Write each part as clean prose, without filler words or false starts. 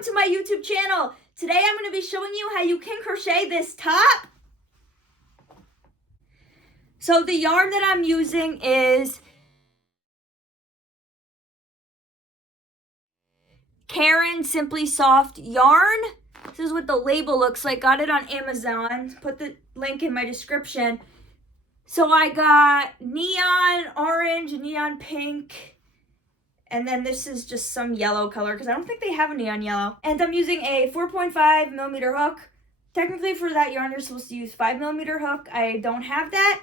welcome to my YouTube channel. Today I'm going to be showing you how you can crochet this top. So the yarn that I'm using is Karen Simply Soft yarn. This is what the label looks like. Got it on Amazon. Put the link in my description. So I got neon orange, neon pink, and then this is just some yellow color because I don't think they have a neon yellow. And I'm using a 4.5 millimeter hook. Technically for that yarn, you're supposed to use 5 millimeter hook. I don't have that.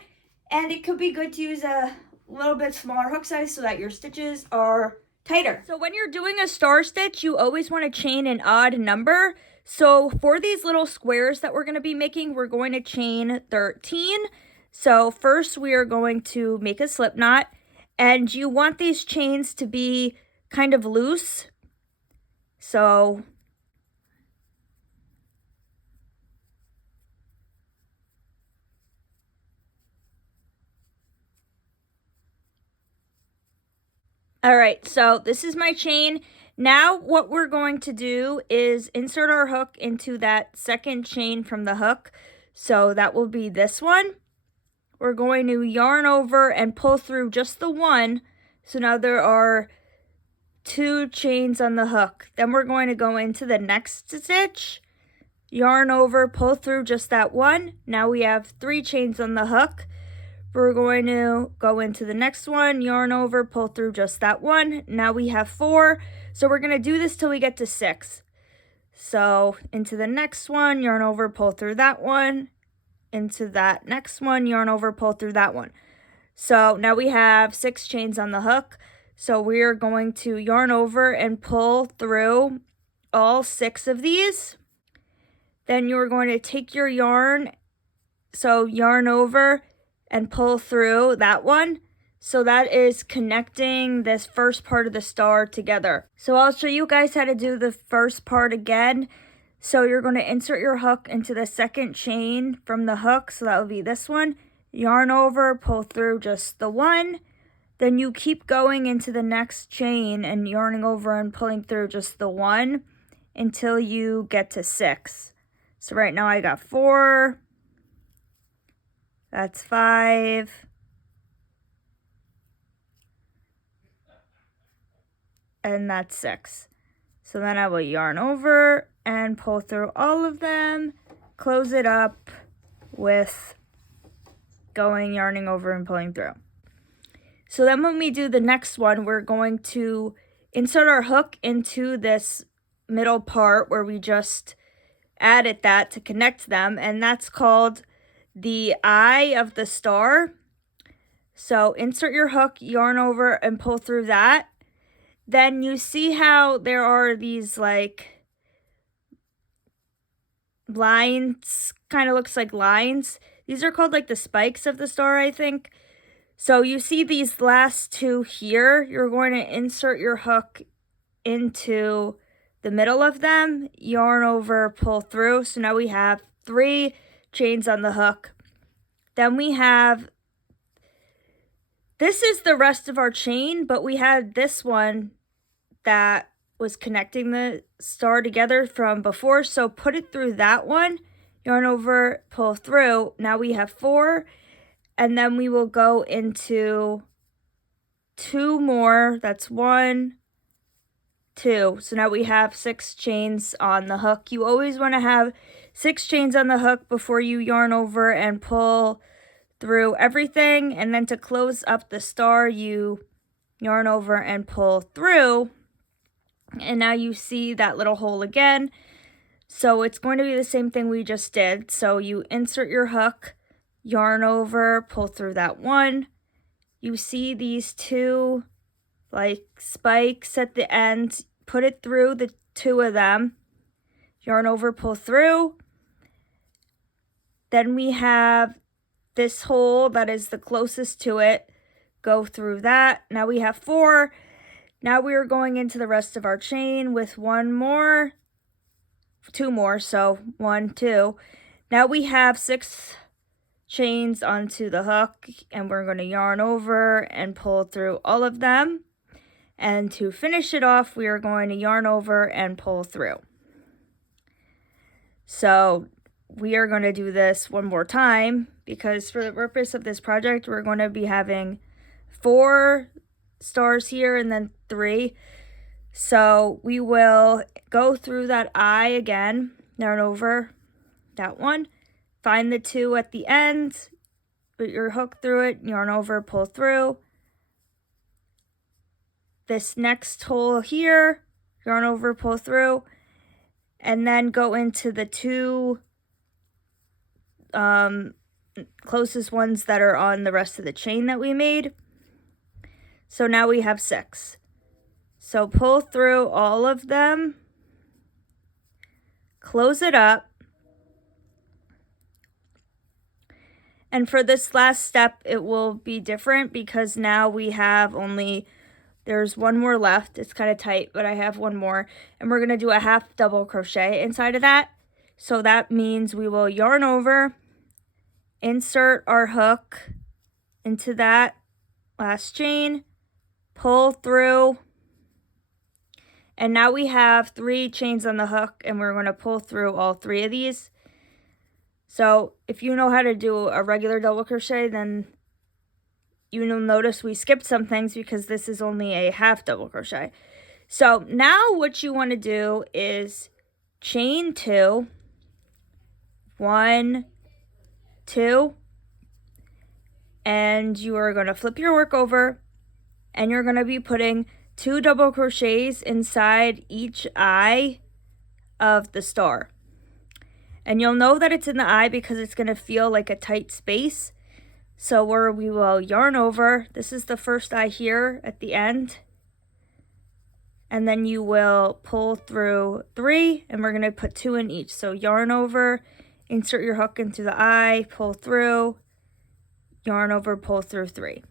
And it could be good to use a little bit smaller hook size so that your stitches are tighter. So when you're doing a star stitch, you always want to chain an odd number. So for these little squares that we're going to be making, we're going to chain 13. So first we are going to make a slip knot. And you want these chains to be kind of loose. So all right, so this is my chain. Now what we're going to do is insert our hook into that second chain from the hook. So that will be this one. We're going to yarn over and pull through just the one. So now there are 2 chains on the hook. Then we're going to go into the next stitch, yarn over, pull through just that one. Now we have 3 chains on the hook. We're going to go into the next one, yarn over, pull through just that one. Now we have 4. So we're going to do this till we get to 6. So into the next one, yarn over, pull through that one. Into that next one, yarn over, pull through that one. So now we have 6 chains on the hook. So we're going to yarn over and pull through all 6 of these. Then you're going to take your yarn, so yarn over and pull through that one. So that is connecting this first part of the star together. So I'll show you guys how to do the first part again. So you're going to insert your hook into the second chain from the hook. So that will be this one. Yarn over, pull through just the one. Then you keep going into the next chain and yarning over and pulling through just the one until you get to 6. So right now I got 4. That's 5. And that's 6. So then I will yarn over and pull through all of them, close it up with yarning over and pulling through. So then when we do the next one, we're going to insert our hook into this middle part where we just added that to connect them, and that's called the eye of the star. So insert your hook, yarn over, and pull through that. Then you see how there are these like lines, kind of looks like lines. These are called like the spikes of the star, I think. So you see these last 2 here. You're going to insert your hook into the middle of them, yarn over, pull through. So now we have 3 chains on the hook. Then we have, this is the rest of our chain, but we had this one that was connecting the star together from before. So put it through that one, yarn over, pull through. Now we have 4, and then we will go into 2 more. That's 1, 2. So now we have 6 chains on the hook. You always want to have 6 chains on the hook before you yarn over and pull through everything. And then to close up the star, you yarn over and pull through. And now you see that little hole again. So it's going to be the same thing we just did. So you insert your hook, yarn over, pull through that one. You see these 2 like spikes at the end, put it through the 2 of them, yarn over, pull through. Then we have this hole that is the closest to it, go through that. Now we have 4. Now we are going into the rest of our chain with 2 more, so 1, 2. Now we have 6 chains onto the hook, and we're going to yarn over and pull through all of them. And to finish it off, we are going to yarn over and pull through. So we are going to do this one more time because for the purpose of this project, we're going to be having 4 stars here and then 3. So we will go through that eye again, yarn over that one, find the 2 at the end, put your hook through it, yarn over, pull through. This next hole here, yarn over, pull through, and then go into the 2 closest ones that are on the rest of the chain that we made. So now we have 6. So pull through all of them, close it up, and for this last step it will be different because now we have there's 1 more left. It's kind of tight, but I have 1 more, and we're going to do a half double crochet inside of that. So that means we will yarn over, insert our hook into that last chain, pull through, and now we have 3 chains on the hook, and we're going to pull through all 3 of these. So if you know how to do a regular double crochet, then you'll notice we skipped some things because this is only a half double crochet. So now what you want to do is chain 2, 1, 2, and you are going to flip your work over, and you're going to be putting 2 double crochets inside each eye of the star. And you'll know that it's in the eye because it's going to feel like a tight space. So we will yarn over. This is the first eye here at the end. And then you will pull through 3, and we're going to put 2 in each. So yarn over, insert your hook into the eye, pull through, yarn over, pull through 3.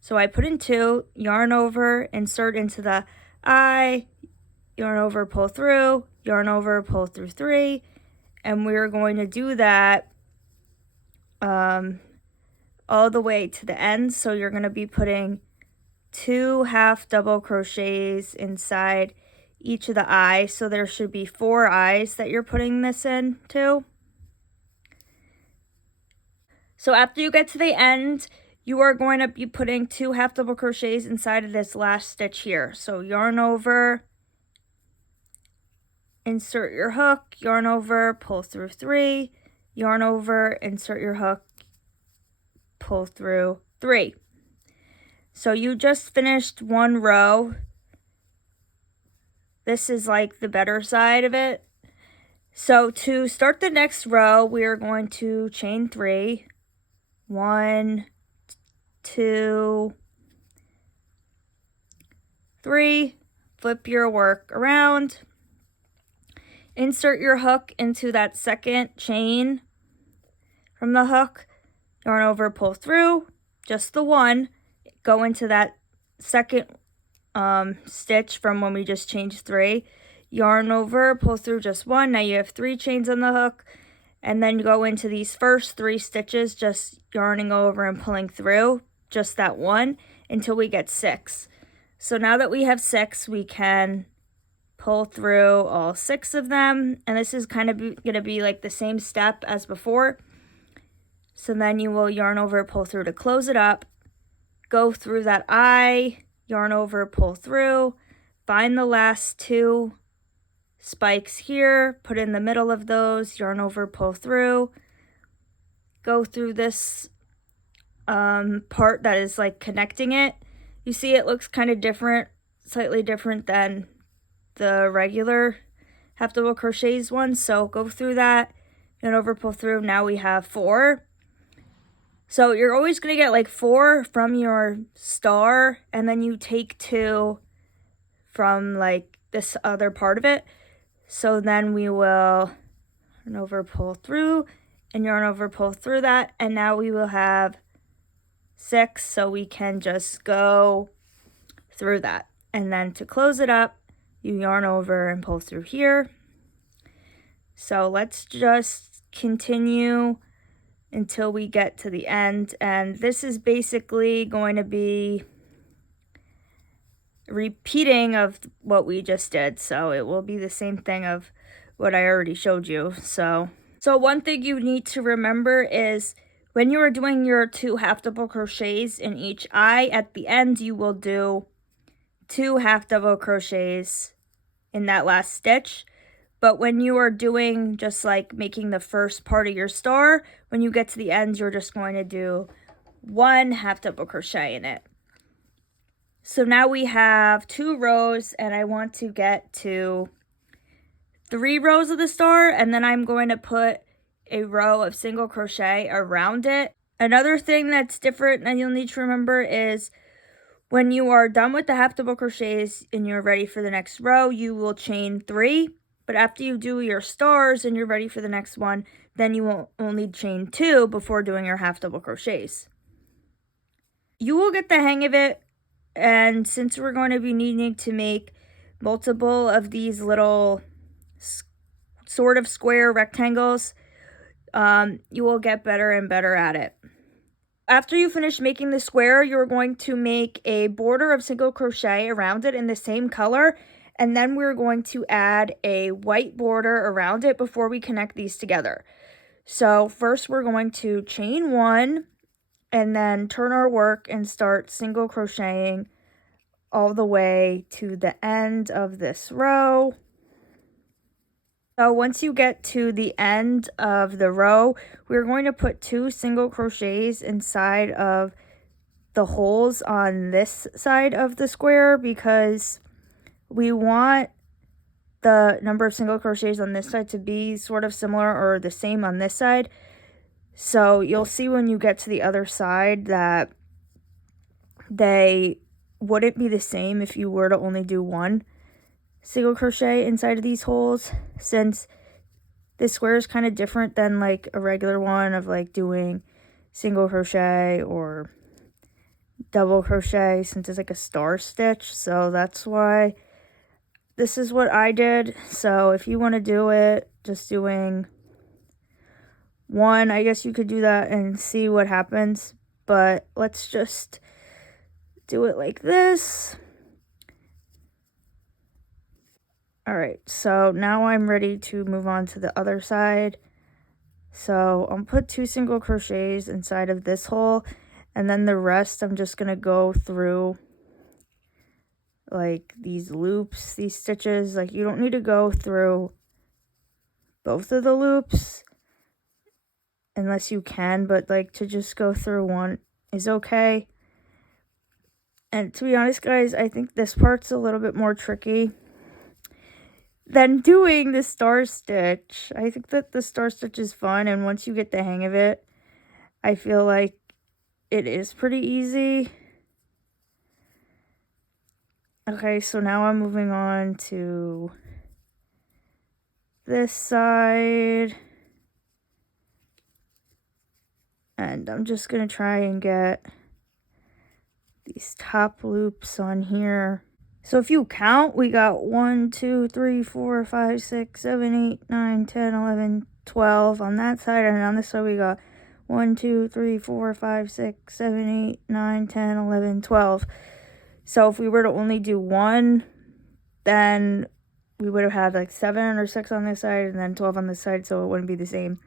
So I put in 2, yarn over, insert into the eye, yarn over, pull through, yarn over, pull through 3, and we're going to do that all the way to the end. So you're going to be putting 2 half double crochets inside each of the eyes. So there should be 4 eyes that you're putting this into. So after you get to the end, you are going to be putting 2 half double crochets inside of this last stitch here. So yarn over, insert your hook, yarn over, pull through 3, yarn over, insert your hook, pull through 3. So you just finished 1 row. This is like the better side of it. So to start the next row, we are going to chain 3, 1, 2, 3, flip your work around, insert your hook into that second chain from the hook, yarn over, pull through, just the 1, go into that second stitch from when we just changed 3, yarn over, pull through just 1, now you have 3 chains on the hook, and then go into these first 3 stitches just yarning over and pulling through just that 1 until we get 6. So now that we have 6, we can pull through all 6 of them, and this is kind of going to be like the same step as before. So then you will yarn over, pull through to close it up, go through that eye, yarn over, pull through, find the last 2 spikes here, put in the middle of those, yarn over, pull through, go through this part that is like connecting it. You see it looks kind of different, slightly different than the regular half double crochets one. So go through that, yarn over, pull through. Now we have 4. So you're always going to get like 4 from your star, and then you take 2 from like this other part of it. So then we will yarn over, pull through, and yarn over, pull through that, and now we will have 6, so we can just go through that. And then to close it up, you yarn over and pull through here. So let's just continue until we get to the end, and this is basically going to be repeating of what we just did. So it will be the same thing of what I already showed you. So one thing you need to remember is when you are doing your 2 half double crochets in each eye, at the end you will do 2 half double crochets in that last stitch. But when you are doing just like making the first part of your star, when you get to the end, you're just going to do 1 half double crochet in it. So now we have 2 rows, and I want to get to 3 rows of the star, and then I'm going to put a row of single crochet around it. Another thing that's different that you'll need to remember is when you are done with the half double crochets and you're ready for the next row, you will chain 3. But after you do your stars and you're ready for the next one, then you will only chain 2 before doing your half double crochets. You will get the hang of it, and since we're going to be needing to make multiple of these little sort of square rectangles, you will get better and better at it. After you finish making the square, you're going to make a border of single crochet around it in the same color, and then we're going to add a white border around it before we connect these together. So first we're going to chain 1 and then turn our work and start single crocheting all the way to the end of this row. So once you get to the end of the row, we're going to put 2 single crochets inside of the holes on this side of the square, because we want the number of single crochets on this side to be sort of similar or the same on this side. So you'll see when you get to the other side that they wouldn't be the same if you were to only do 1 single crochet inside of these holes, since this square is kind of different than like a regular one of like doing single crochet or double crochet, since it's like a star stitch. So that's why this is what I did. So if you want to do it just doing 1, I guess you could do that and see what happens, but let's just do it like this. Alright, so now I'm ready to move on to the other side. So I'll put 2 single crochets inside of this hole, and then the rest I'm just going to go through like these loops, these stitches. Like, you don't need to go through both of the loops unless you can, but like to just go through 1 is okay. And to be honest, guys, I think this part's a little bit more tricky than doing the star stitch. I think that the star stitch is fun, and once you get the hang of it, I feel like it is pretty easy. Okay, so now I'm moving on to this side, and I'm just gonna try and get these top loops on here. So if you count, we got 1, 2, 3, 4, 5, 6, 7, 8, 9, 10, 11, 12 on that side, and on this side we got 1, 2, 3, 4, 5, 6, 7, 8, 9, 10, 11, 12. So if we were to only do 1, then we would have had like 7 or 6 on this side and then 12 on this side, so it wouldn't be the same.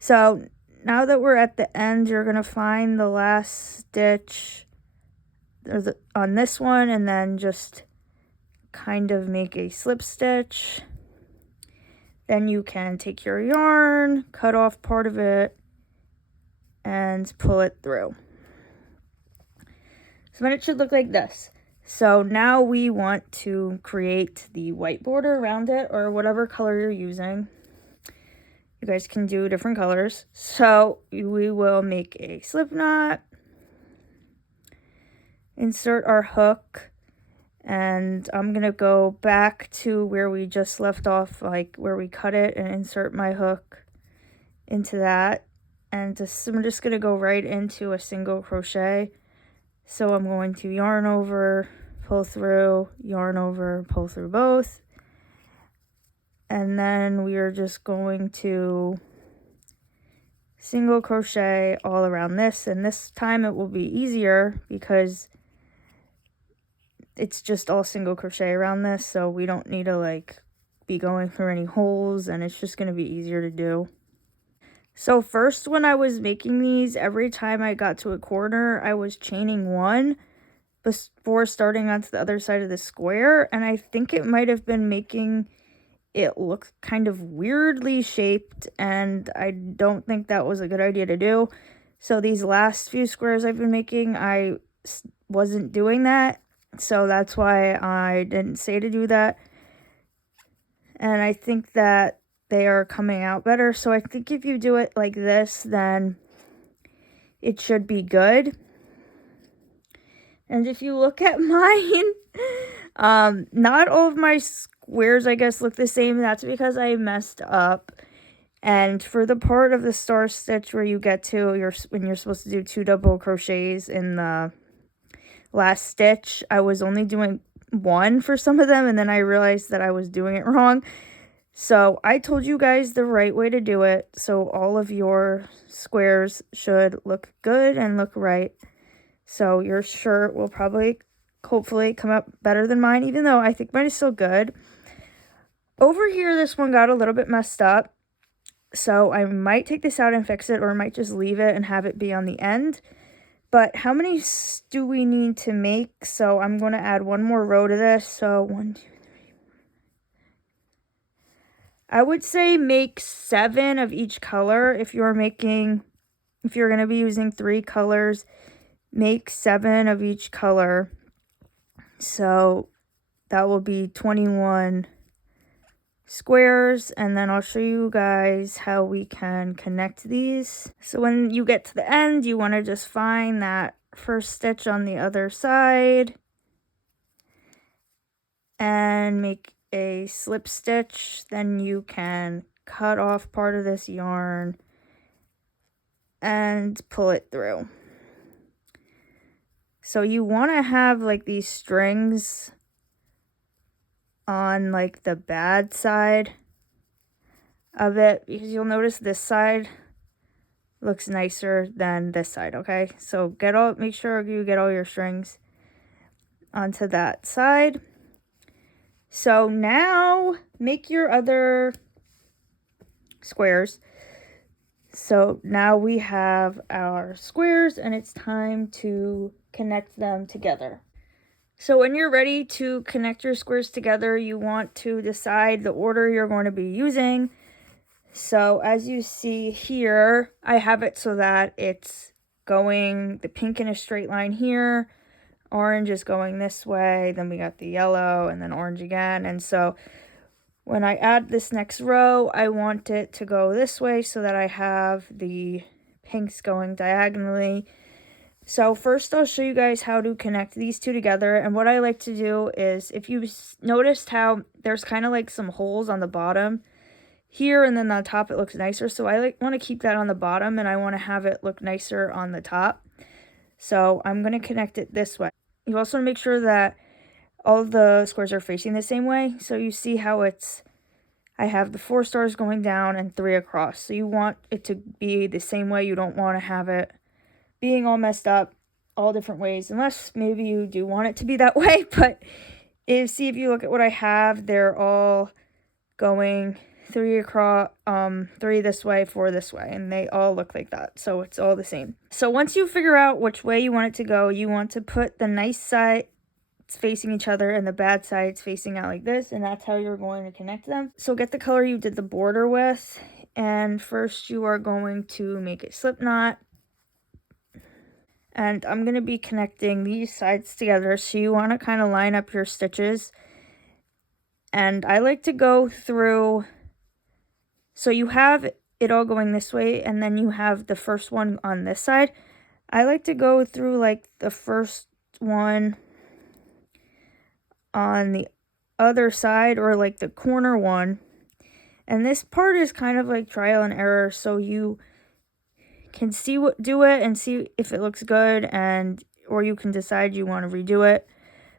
So now that we're at the end, you're going to find the last stitch on this one, and then just kind of make a slip stitch. Then you can take your yarn, cut off part of it, and pull it through. So then it should look like this. So now we want to create the white border around it, or whatever color you're using. You guys can do different colors. So we will make a slip knot, insert our hook, and I'm gonna go back to where we just left off, like where we cut it, and insert my hook into that, and I'm just gonna go right into a single crochet. So I'm going to yarn over, pull through, yarn over, pull through both, and then we are just going to single crochet all around this, and this time it will be easier because it's just all single crochet around this, so we don't need to like be going through any holes, and it's just going to be easier to do. So first, when I was making these, every time I got to a corner, I was chaining one before starting onto the other side of the square, and I think it might have been making it look kind of weirdly shaped, and I don't think that was a good idea to do. So these last few squares I've been making, I wasn't doing that, so that's why I didn't say to do that. And I think that they are coming out better. So I think if you do it like this, then it should be good. And if you look at mine, not all of my squares, I guess, look the same. That's because I messed up. And for the part of the star stitch where you get to when you're supposed to do 2 double crochets in the last stitch, I was only doing 1 for some of them, and then I realized that I was doing it wrong. So I told you guys the right way to do it, so all of your squares should look good and look right. So your shirt will probably, hopefully, come up better than mine, even though I think mine is still good. Over here, this one got a little bit messed up, so I might take this out and fix it, or I might just leave it and have it be on the end. But how many do we need to make? So I'm going to add one more row to this. So 1, 2, 3. I would say make 7 of each color. If you're going to be using 3 colors, make 7 of each color. So that will be 21 squares, and then I'll show you guys how we can connect these. So when you get to the end, you want to just find that first stitch on the other side and make a slip stitch. Then you can cut off part of this yarn and pull it through. So you want to have like these strings on like the bad side of it, because you'll notice this side looks nicer than this side. Okay, so make sure you get all your strings onto that side. So now make your other squares. So now we have our squares, and it's time to connect them together. So when you're ready to connect your squares together, you want to decide the order you're going to be using. So as you see here, I have it so that it's going the pink in a straight line here, orange is going this way, then we got the yellow, and then orange again. And so when I add this next row, I want it to go this way so that I have the pinks going diagonally. So first I'll show you guys how to connect these two together. And what I like to do is, if you noticed how there's kind of like some holes on the bottom here, and then on top it looks nicer. So I want to keep that on the bottom, and I want to have it look nicer on the top. So I'm going to connect it this way. You also want to make sure that all the squares are facing the same way. So you see how I have the 4 stars going down and 3 across. So you want it to be the same way. You don't want to have it being all messed up all different ways, unless maybe you do want it to be that way. But if you look at what I have, they're all going 3 across, 3 this way, 4 this way, and they all look like that. So it's all the same. So once you figure out which way you want it to go, you want to put the nice sides facing each other and the bad sides facing out like this, and that's how you're going to connect them. So get the color you did the border with, and first you are going to make a slip knot. And I'm going to be connecting these sides together, so you want to kind of line up your stitches. And I like to go through, so you have it all going this way, and then you have the first one on this side. I like to go through like the first one on the other side, or like the corner one. And this part is kind of like trial and error, so you can do it and see if it looks good, or you can decide you want to redo it.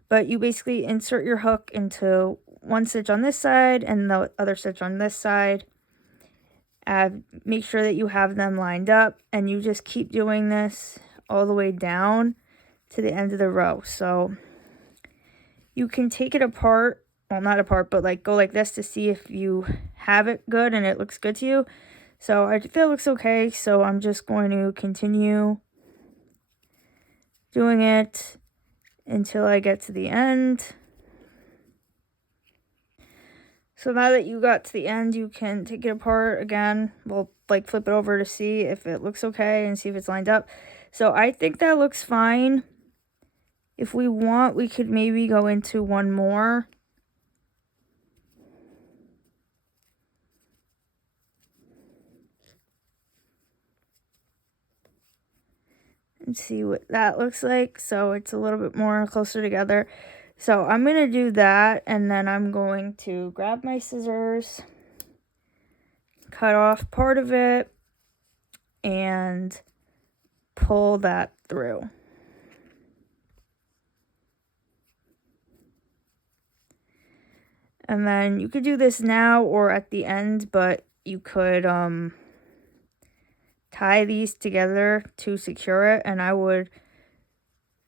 But you basically insert your hook into one stitch on this side and the other stitch on this side. Make sure that you have them lined up, and you just keep doing this all the way down to the end of the row. So you can take it apart. Well, not apart, but like go like this to see if you have it good and it looks good to you. So I think that looks okay. So I'm just going to continue doing it until I get to the end. So now that you got to the end, you can take it apart again. We'll like flip it over to see if it looks okay and see if it's lined up. So I think that looks fine. If we want, we could maybe go into one more. And see what that looks like. So it's a little bit more closer together. So I'm going to do that, and then I'm going to grab my scissors, cut off part of it, and pull that through. And then you could do this now or at the end, but you could tie these together to secure it, and I would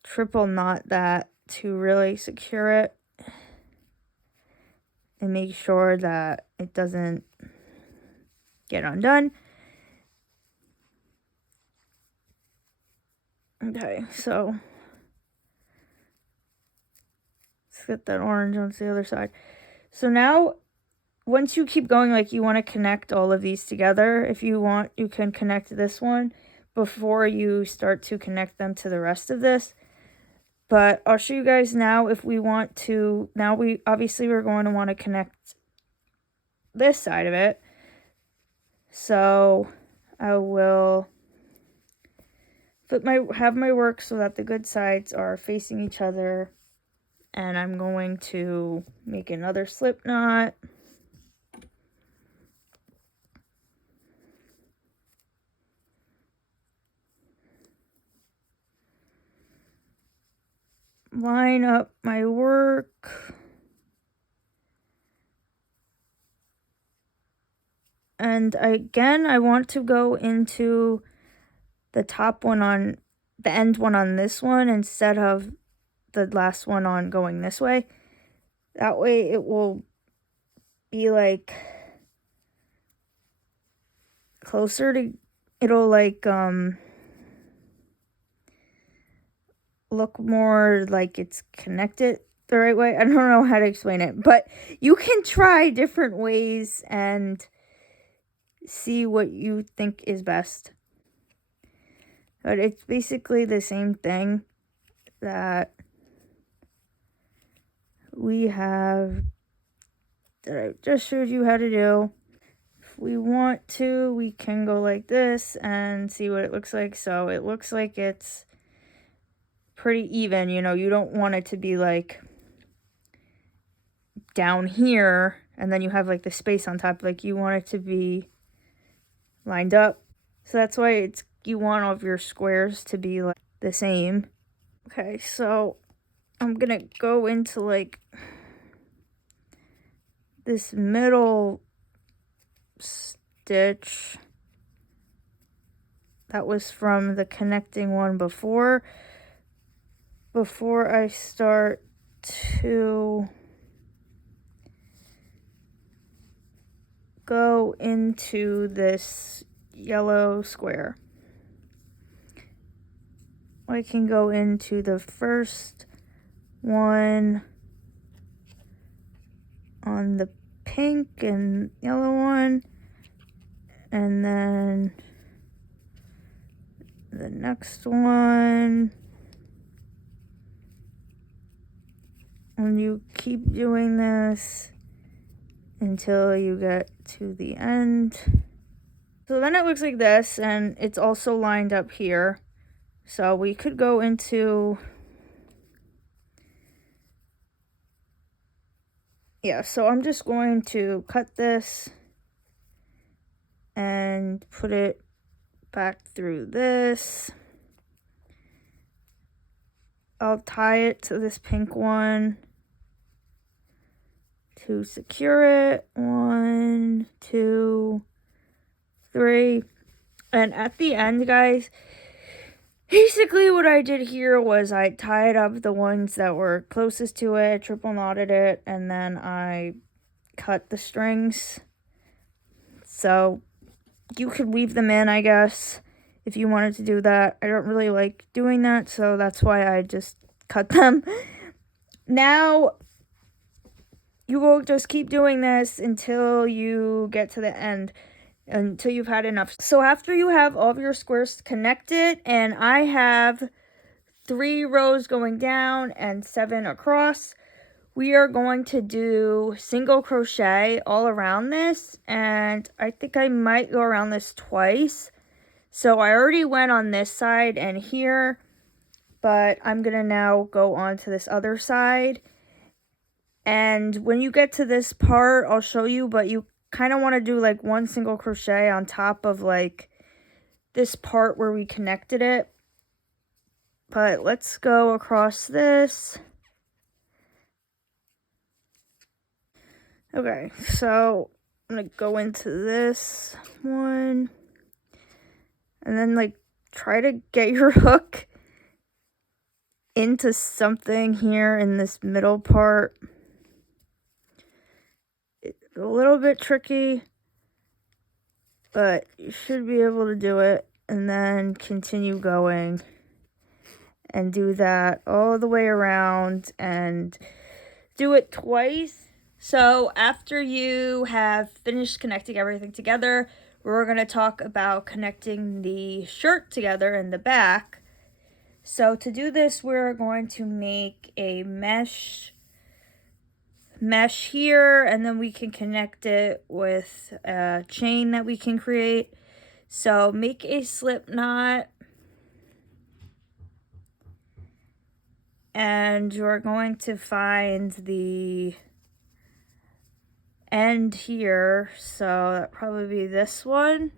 triple knot that to really secure it and make sure that it doesn't get undone. Okay, so let's get that orange onto the other side. So now, once you keep going, like you want to connect all of these together. If you want, you can connect this one before you start to connect them to the rest of this. But I'll show you guys now if we want to. Now we're going to want to connect this side of it. So I will have my work so that the good sides are facing each other. And I'm going to make another slip knot. Line up my work. And again, I want to go into the top one on the end one on this one instead of the last one on going this way. That way it will be like closer to, it'll like look more like it's connected the right way. I don't know how to explain it, but you can try different ways and see what you think is best. But it's basically the same thing that we have that I just showed you how to do. If we want to, we can go like this and see what it looks like. So it looks like it's pretty even, you know, you don't want it to be like down here and then you have like the space on top. Like you want it to be lined up. So that's why you want all of your squares to be like the same. Okay, so I'm gonna go into like this middle stitch that was from the connecting one before I start to go into this yellow square. I can go into the first one on the pink and yellow one, and then the next one, and you keep doing this until you get to the end. So then it looks like this, and it's also lined up here. So we could go into, yeah, so I'm just going to cut this and put it back through this. I'll tie it to this pink one to secure it. 1, 2, 3. And at the end, guys, basically what I did here was I tied up the ones that were closest to it, triple knotted it, and then I cut the strings. So you could weave them in, I guess, if you wanted to do that. I don't really like doing that, so that's why I just cut them. Now, you will just keep doing this until you get to the end, until you've had enough. So after you have all of your squares connected, and I have 3 rows going down and 7 across, we are going to do single crochet all around this, and I think I might go around this twice. So I already went on this side and here, but I'm gonna now go on to this other side. And when you get to this part, I'll show you, but you kind of want to do like 1 single crochet on top of like this part where we connected it. But let's go across this. Okay, so I'm gonna go into this one and then like try to get your hook into something here in this middle part. It's a little bit tricky, but you should be able to do it, and then continue going and do that all the way around and do it twice. So after you have finished connecting everything together, we're going to talk about connecting the shirt together in the back. So to do this, we're going to make a mesh here, and then we can connect it with a chain that we can create. So make a slip knot, and you're going to find the end here, so that'd probably be this one.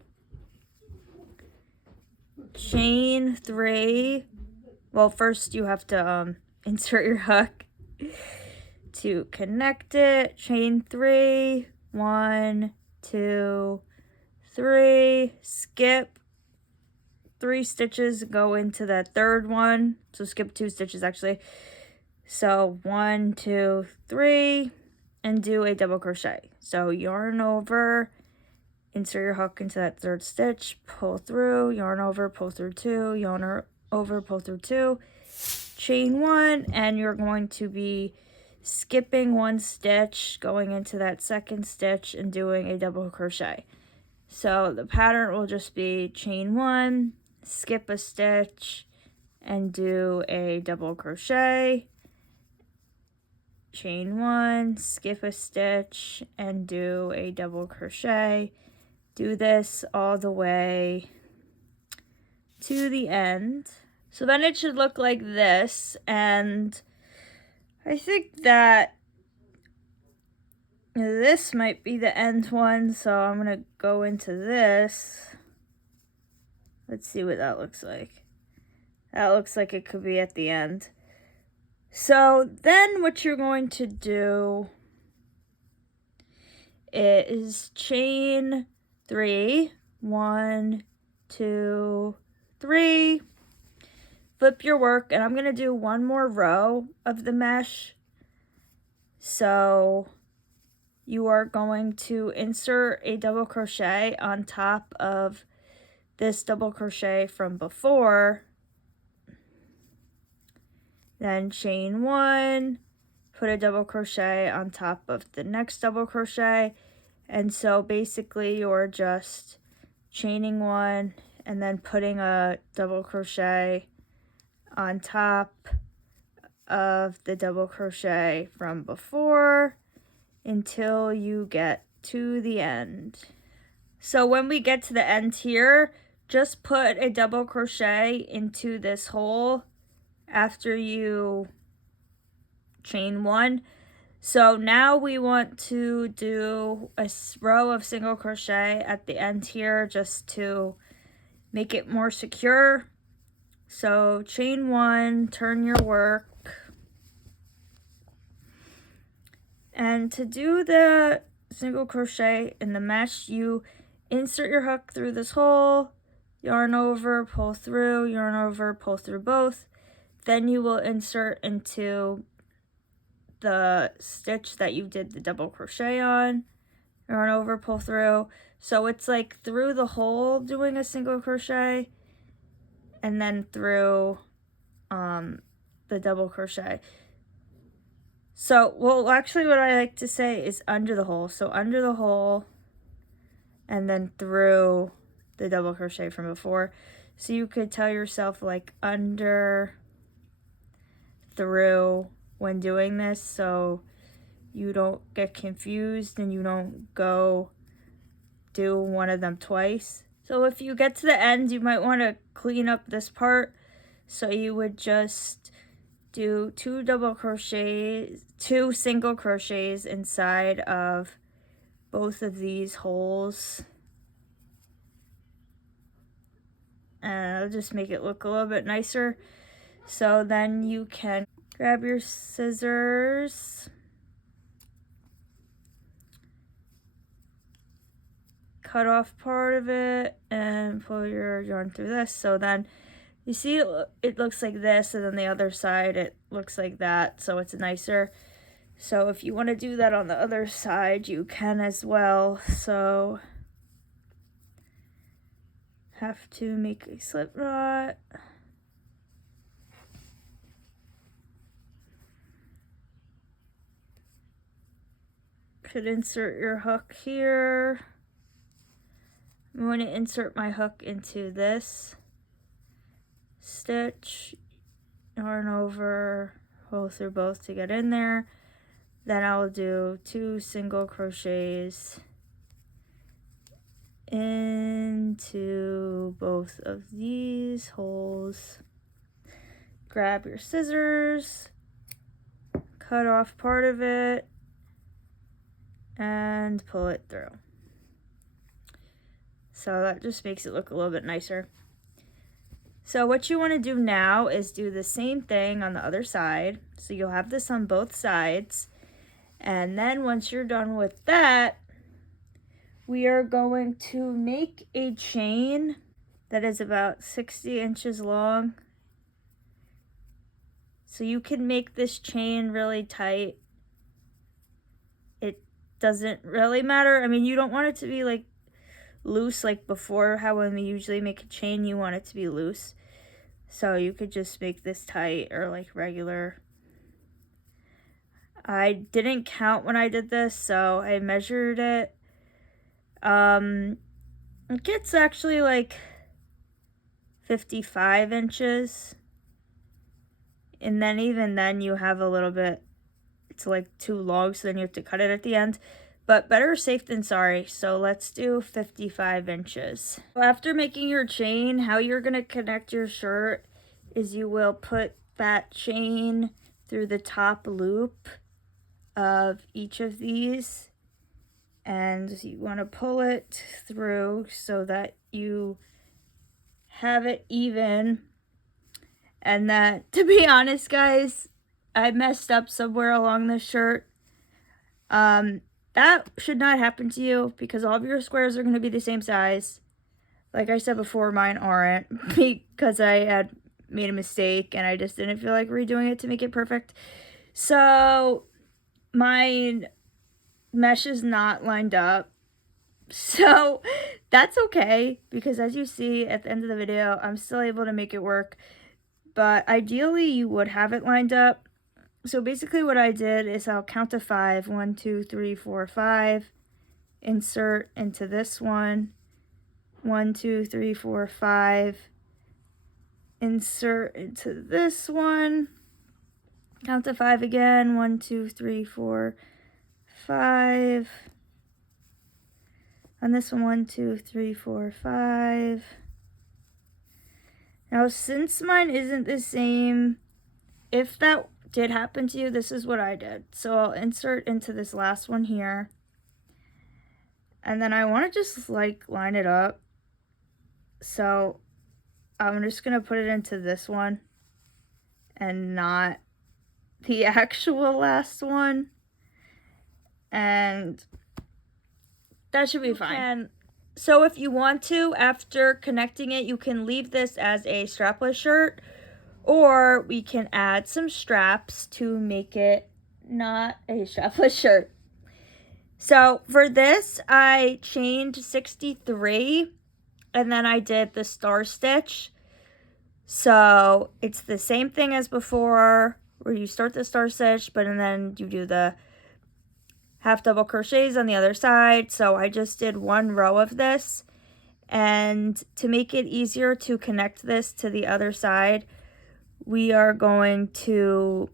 Chain 3. Well, first you have to insert your hook to connect it. Chain 3, 1, 2, 3, skip 3 stitches, go into that third one, so skip 2 stitches actually. So 1, 2, 3, and do a double crochet. So yarn over, insert your hook into that third stitch, pull through, yarn over, pull through 2, yarn over, pull through 2, chain 1, and you're going to be skipping 1 stitch, going into that second stitch and doing a double crochet. So the pattern will just be chain 1, skip a stitch, and do a double crochet, chain 1, skip a stitch, and do a double crochet. Do this all the way to the end. So then it should look like this, and I think that this might be the end one, so I'm gonna go into this. Let's see what that looks like. That looks like it could be at the end. So then what you're going to do is chain 3, 1, 2, 3, flip your work, and I'm going to do 1 more row of the mesh. So you are going to insert a double crochet on top of this double crochet from before, then chain 1, put a double crochet on top of the next double crochet, and so basically you're just chaining 1 and then putting a double crochet on top of the double crochet from before until you get to the end. So when we get to the end here, just put a double crochet into this hole after you chain 1. So now we want to do a row of single crochet at the end here just to make it more secure. So chain 1, turn your work, and to do the single crochet in the mesh, you insert your hook through this hole, yarn over, pull through, yarn over, pull through both. Then you will insert into the stitch that you did the double crochet on, yarn over, pull through. So it's like through the hole doing a single crochet and then through the double crochet. So, well, actually what I like to say is under the hole. So under the hole and then through the double crochet from before. So you could tell yourself like under, through when doing this, so you don't get confused and you don't go do one of them twice. So if you get to the end, you might want to clean up this part. So you would just do 2 double crochets, 2 single crochets inside of both of these holes. And I'll just make it look a little bit nicer. So then you can grab your scissors, cut off part of it, and pull your yarn through this. So then you see it looks like this, and then the other side it looks like that, so it's nicer. So if you want to do that on the other side, you can as well. So have to make a slip knot. Could insert your hook here. I'm going to insert my hook into this stitch, yarn over, pull through both to get in there. Then I'll do 2 single crochets into both of these holes. Grab your scissors, cut off part of it, and pull it through. So that just makes it look a little bit nicer. So what you want to do now is do the same thing on the other side. So you'll have this on both sides. And then once you're done with that, we are going to make a chain that is about 60 inches long. So you can make this chain really tight. It doesn't really matter. I mean, you don't want it to be like loose like before, how when we usually make a chain you want it to be loose. So you could just make this tight or like regular. I didn't count when I did this, so I measured it. It gets actually like 55 inches. And then even then you have a little bit, it's like too long, so then you have to cut it at the end. But better safe than sorry, so let's do 55 inches. After making your chain, how you're going to connect your shirt is you will put that chain through the top loop of each of these, and you want to pull it through so that you have it even. And that, to be honest guys, I messed up somewhere along this shirt. That should not happen to you because all of your squares are going to be the same size. Like I said before, mine aren't because I had made a mistake and I just didn't feel like redoing it to make it perfect. So my mesh is not lined up. So that's okay because as you see at the end of the video, I'm still able to make it work. But ideally you would have it lined up. So basically what I did is I'll count to 5. 1, 2, 3, 4, 5. Insert into this one. 1, 2, 3, 4, 5. Insert into this one. Count to 5 again. 1, 2, 3, 4, 5. On this one, 1, 2, 3, 4, 5. Now since mine isn't the same, if that did happen to you, this is what I did. So I'll insert into this last one here. And then I want to just like line it up. So I'm just going to put it into this one and not the actual last one. And that should be fine. And So if you want to, after connecting it, you can leave this as a strapless shirt, or we can add some straps to make it not a strapless shirt. So for this, I chained 63 and then I did the star stitch. So it's the same thing as before, where you start the star stitch, but then you do the half double crochets on the other side. So I just did one row of this, and to make it easier to connect this to the other side, we are going to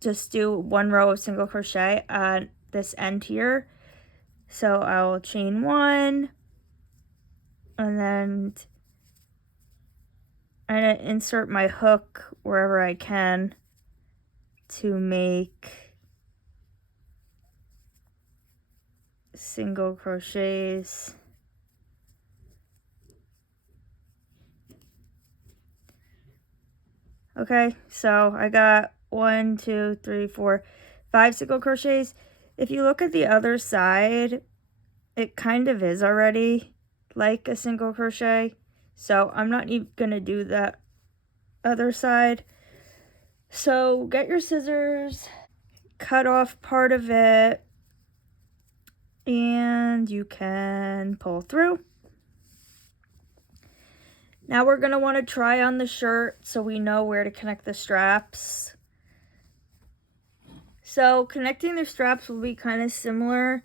just do one row of single crochet on this end here. So I will chain one, and then I'm going to insert my hook wherever I can to make single crochets. Okay, so I got 1, 2, 3, 4, 5 single crochets. If you look at the other side, it kind of is already like a single crochet. So I'm not even going to do that other side. So get your scissors, cut off part of it, and you can pull through. Now we're going to want to try on the shirt so we know where to connect the straps. So connecting the straps will be kind of similar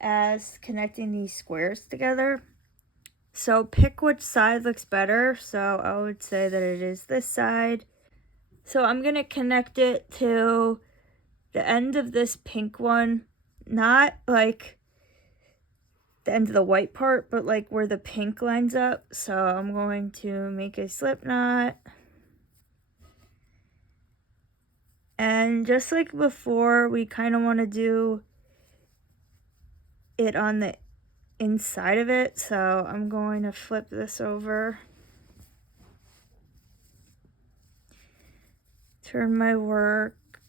as connecting these squares together. So pick which side looks better. So I would say that it is this side. So I'm going to connect it to the end of this pink one, not like the end of the white part, but like where the pink lines up. So I'm going to make a slip knot. And just like before, we kind of want to do it on the inside of it. So I'm going to flip this over. Turn my work.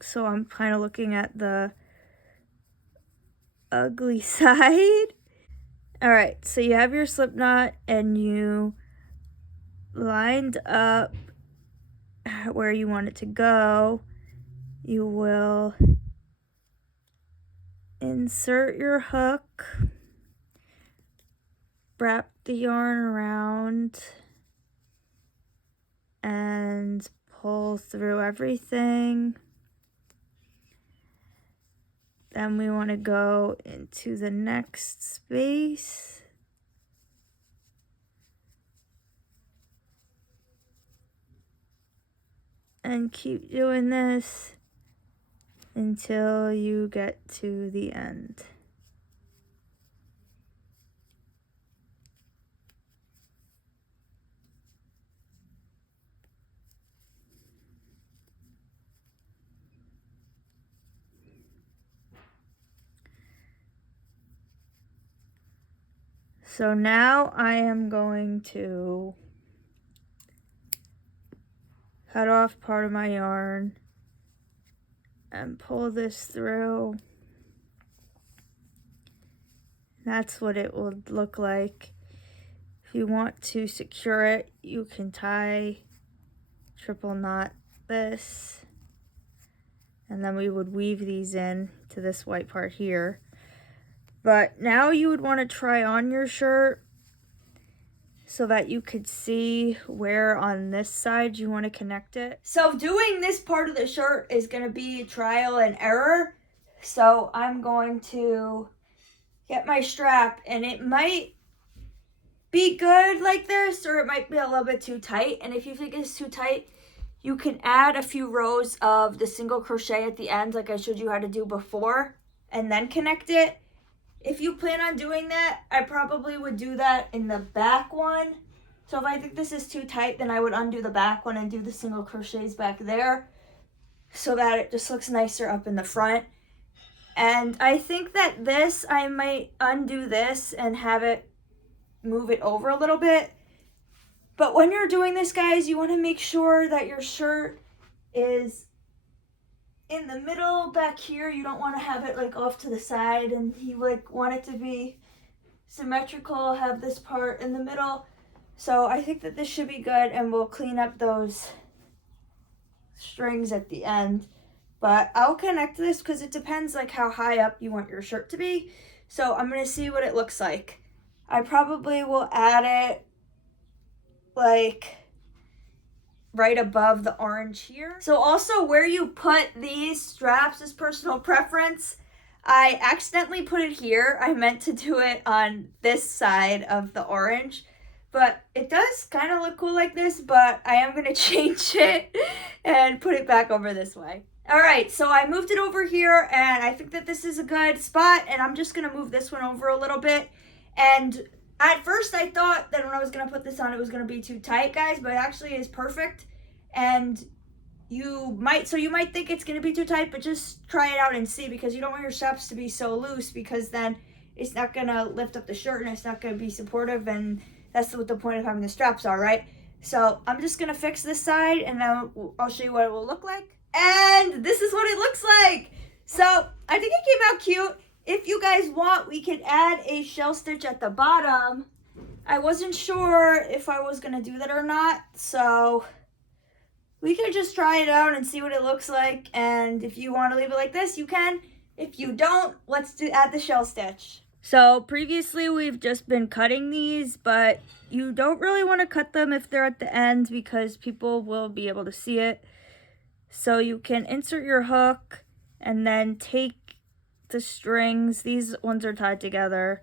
So I'm kind of looking at the ugly side. All right, so you have your slip knot and you lined up where you want it to go. You will insert your hook, wrap the yarn around, and pull through everything. Then we want to go into the next space. And keep doing this until you get to the end. So now I am going to cut off part of my yarn and pull this through. That's what it would look like. If you want to secure it, you can tie triple knot this, and then we would weave these in to this white part here. But now you would want to try on your shirt so that you could see where on this side you want to connect it. So doing this part of the shirt is going to be trial and error. So I'm going to get my strap, and it might be good like this, or it might be a little bit too tight. And if you think it's too tight, you can add a few rows of the single crochet at the end like I showed you how to do before, and then connect it. If you plan on doing that, I probably would do that in the back one. So if I think this is too tight, then I would undo the back one and do the single crochets back there so that it just looks nicer up in the front. And I think that this, I might undo this and have it move it over a little bit. But when you're doing this, guys, you want to make sure that your shirt is in the middle back here. You don't want to have it like off to the side, and you like want it to be symmetrical, have this part in the middle. So I think that this should be good, and we'll clean up those strings at the end. But I'll connect this because it depends like how high up you want your shirt to be. So I'm going to see what it looks like. I probably will add it like right above the orange here. So also where you put these straps is personal preference. I accidentally put it here. I meant to do it on this side of the orange, but it does kind of look cool like this, but I am going to change it and put it back over this way. All right, so I moved it over here, and I think that this is a good spot, and I'm just going to move this one over a little bit. And at first I thought that when I was going to put this on, it was going to be too tight, guys, but it actually is perfect. And you might think it's going to be too tight, but just try it out and see, because you don't want your straps to be so loose, because then it's not going to lift up the shirt and it's not going to be supportive, and that's what the point of having the straps are, right? So I'm just going to fix this side, and then I'll show you what it will look like. And this is what it looks like. So I think it came out cute. If you guys want, we can add a shell stitch at the bottom. I wasn't sure if I was going to do that or not, so we could just try it out and see what it looks like. And if you want to leave it like this, you can. If you don't, let's add the shell stitch. So previously we've just been cutting these, but you don't really want to cut them if they're at the end, because people will be able to see it. So you can insert your hook and then take the strings, these ones are tied together,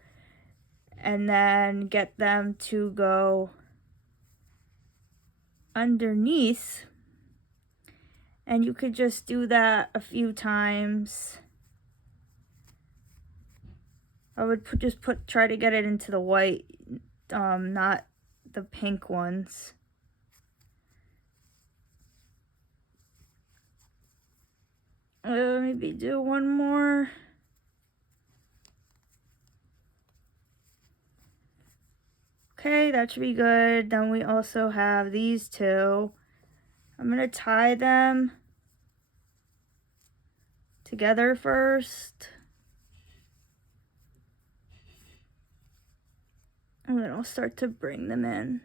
and then get them to go underneath. And you could just do that a few times. I would try to get it into the white, not the pink ones. Maybe do one more. Okay, that should be good. Then we also have these two. I'm going to tie them together first. And then I'll start to bring them in.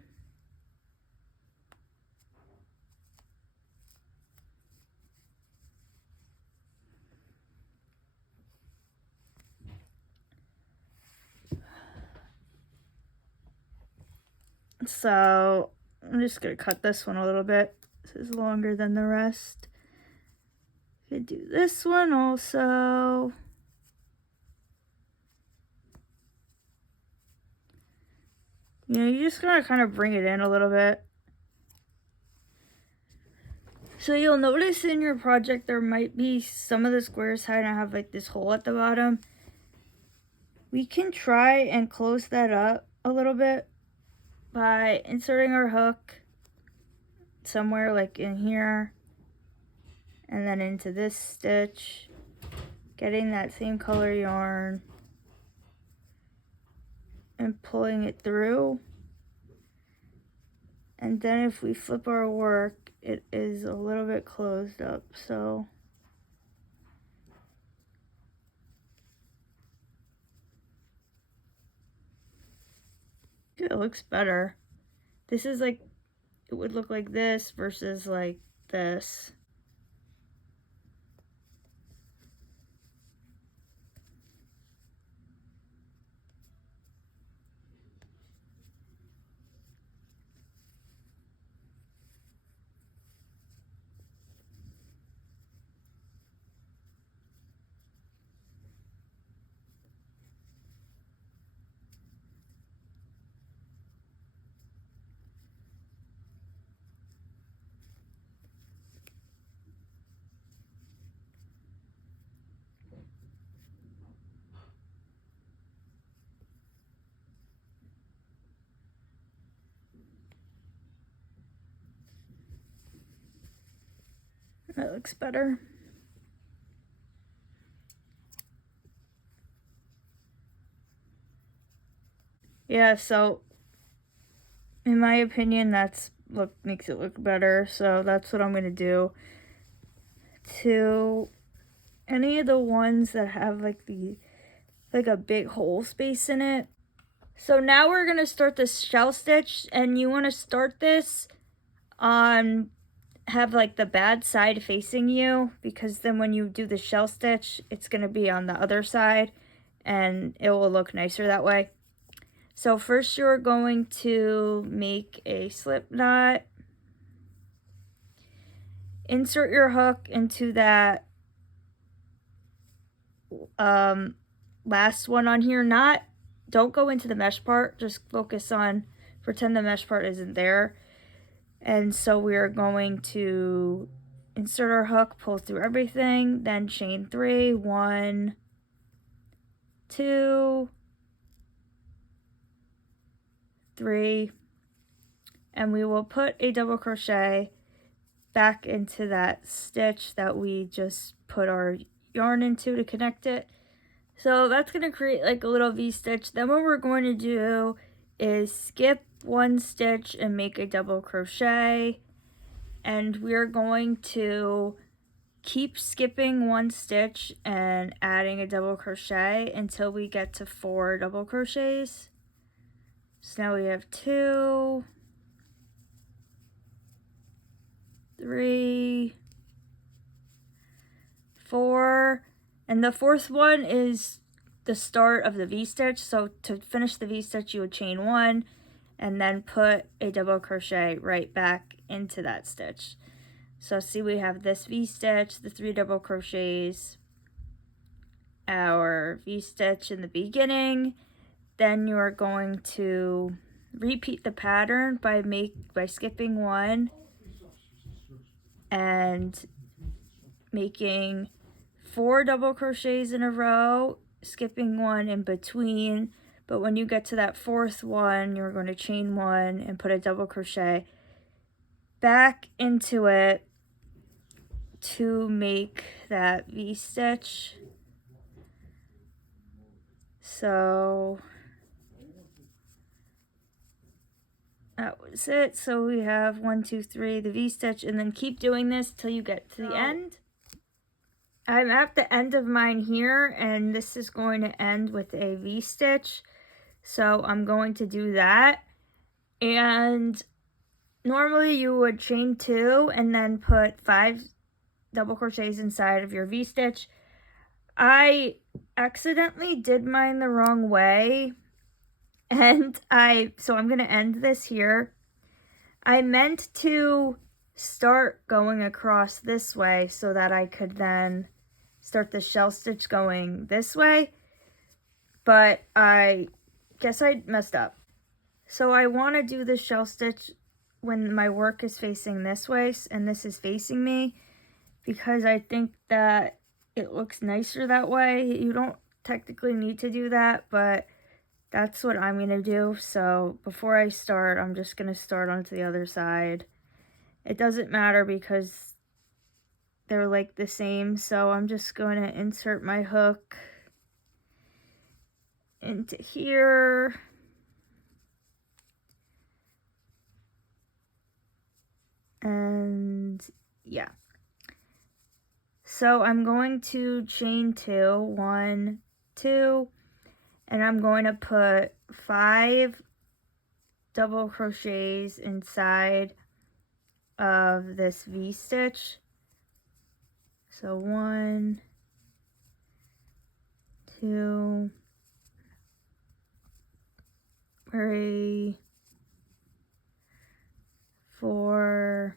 So I'm just going to cut this one a little bit. This is longer than the rest. Could do this one also. You know, you just gotta kind of bring it in a little bit. So you'll notice in your project there might be some of the squares kind of have like this hole at the bottom. We can try and close that up a little bit by inserting our hook somewhere like in here, and then into this stitch, getting that same color yarn and pulling it through. And then if we flip our work, it is a little bit closed up, so it looks better. This is like, it would look like this versus like this. That looks better. Yeah, so in my opinion, makes it look better. So that's what I'm gonna do. to any of the ones that have like a big hole space in it. So now we're going to start the shell stitch, and you want to start this on, have like the bad side facing you, because then when you do the shell stitch, it's going to be on the other side and it will look nicer that way. So first you're going to make a slip knot, insert your hook into that last one on here. Don't go into the mesh part, just focus on, pretend the mesh part isn't there. And so we're going to insert our hook, pull through everything, then chain 3, 1, 2, 3, and we will put a double crochet back into that stitch that we just put our yarn into to connect it. So that's going to create like a little V-stitch. Then what we're going to do is skip 1 stitch and make a double crochet, and we're going to keep skipping 1 stitch and adding a double crochet until we get to 4 double crochets. So now we have 2, 3, 4, and the 4th one is the start of the V-stitch. So to finish the V-stitch, you would chain 1 and then put a double crochet right back into that stitch. So see, we have this V-stitch, the 3 double crochets, our V-stitch in the beginning. Then you are going to repeat the pattern by skipping 1 and making 4 double crochets in a row, skipping 1 in between. But when you get to that 4th one, you're going to chain 1 and put a double crochet back into it to make that V-stitch. So that was it. So we have 1, 2, 3, the V-stitch, and then keep doing this till you get to the end. I'm at the end of mine here, and this is going to end with a V-stitch. So I'm going to do that. And normally you would chain 2 and then put 5 double crochets inside of your V-stitch. I accidentally did mine the wrong way, and so I'm going to end this here. I meant to start going across this way so that I could then start the shell stitch going this way, but I guess I messed up. So I want to do the shell stitch when my work is facing this way and this is facing me, because I think that it looks nicer that way. You don't technically need to do that, but that's what I'm going to do. So before I start, I'm just going to start onto the other side. It doesn't matter because they're like the same. So I'm just going to insert my hook into here. And yeah. So I'm going to chain 2, 1, 2, and I'm going to put 5 double crochets inside of this V-stitch. So 1, 2, 3, 4,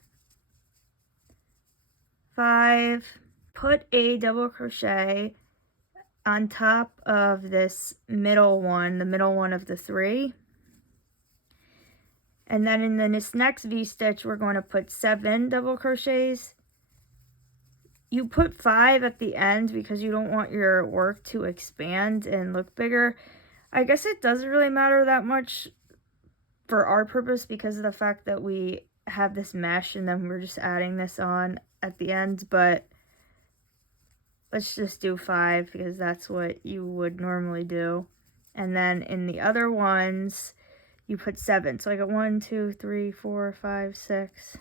5. Put a double crochet on top of this middle one, the middle one of the 3. And then in this next V-stitch, we're going to put 7 double crochets. You put 5 at the end because you don't want your work to expand and look bigger. I guess it doesn't really matter that much for our purpose because of the fact that we have this mesh and then we're just adding this on at the end, but let's just do 5 because that's what you would normally do. And then in the other ones, you put 7. So I got 1, 2, 3, 4, 5, 6.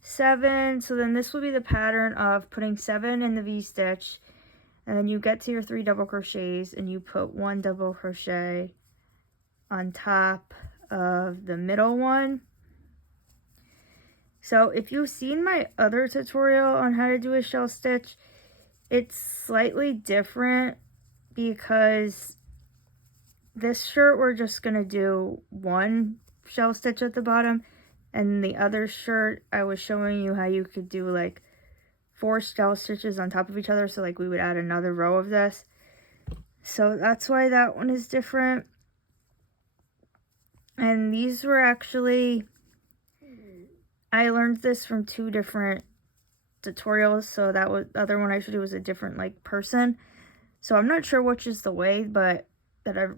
7. So then this will be the pattern of putting 7 in the V-stitch, and then you get to your 3 double crochets and you put 1 double crochet on top of the middle one. So if you've seen my other tutorial on how to do a shell stitch, it's slightly different because this shirt we're just going to do 1 shell stitch at the bottom, and the other shirt I was showing you how you could do like 4 shell stitches on top of each other, so like we would add another row of this. So that's why that one is different. And these were actually, I learned this from 2 different tutorials, so that was the other one I showed you was a different like person. So I'm not sure which is the way, but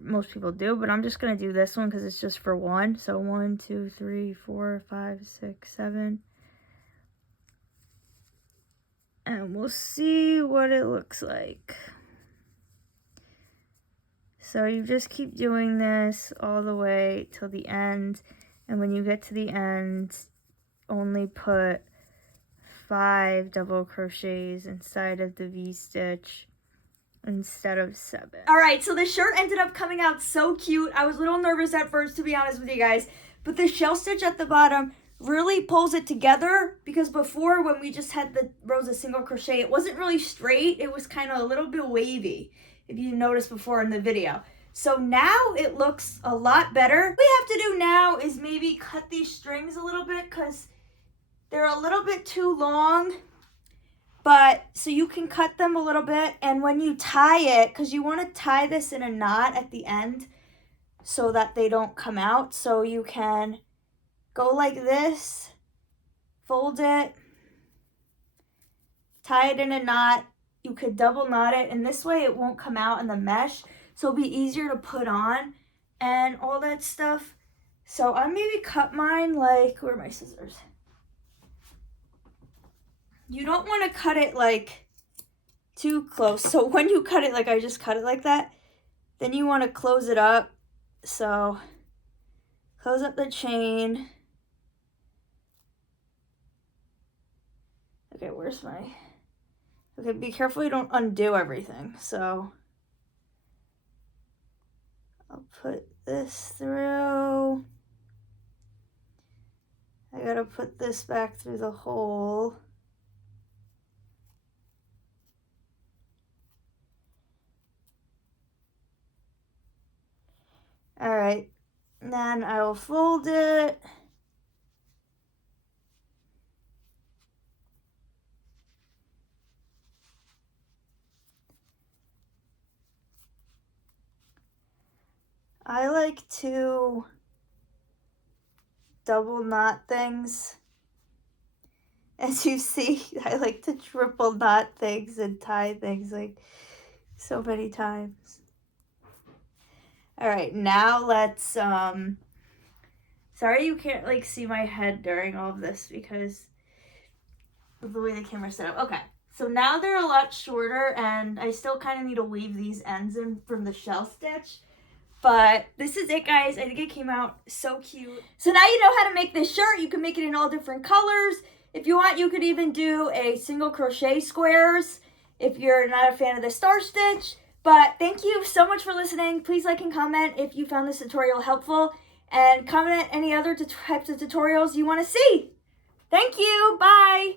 most people do, but I'm just gonna do this one because it's just for 1. So 1, 2, 3, 4, 5, 6, 7, and we'll see what it looks like. So you just keep doing this all the way till the end, and when you get to the end, only put 5 double crochets inside of the V-stitch instead of 7. Alright, so the shirt ended up coming out so cute. I was a little nervous at first, to be honest with you guys, but the shell stitch at the bottom really pulls it together, because before when we just had the rows of single crochet, it wasn't really straight. It was kind of a little bit wavy, if you noticed before in the video. So now it looks a lot better. What we have to do now is maybe cut these strings a little bit because they're a little bit too long. But so you can cut them a little bit, and when you tie it, because you want to tie this in a knot at the end so that they don't come out, so you can go like this, fold it, tie it in a knot. You could double knot it, and this way it won't come out in the mesh, so it'll be easier to put on and all that stuff. So I maybe cut mine like, where are my scissors? You don't want to cut it like too close. So when you cut it, like I just cut it like that, then you want to close it up. So close up the chain. Okay, where's my... Okay, be careful you don't undo everything. So I'll put this through. I gotta put this back through the hole. All right, then I will fold it. I like to double knot things. As you see, I like to triple knot things and tie things like so many times. All right, now let's, sorry you can't like see my head during all of this because of the way the camera's set up. Okay, so now they're a lot shorter, and I still kind of need to weave these ends in from the shell stitch. But this is it, guys. I think it came out so cute. So now you know how to make this shirt. You can make it in all different colors. If you want, you could even do a single crochet squares if you're not a fan of the star stitch. But thank you so much for listening. Please like and comment if you found this tutorial helpful. And comment any other types of tutorials you want to see. Thank you. Bye.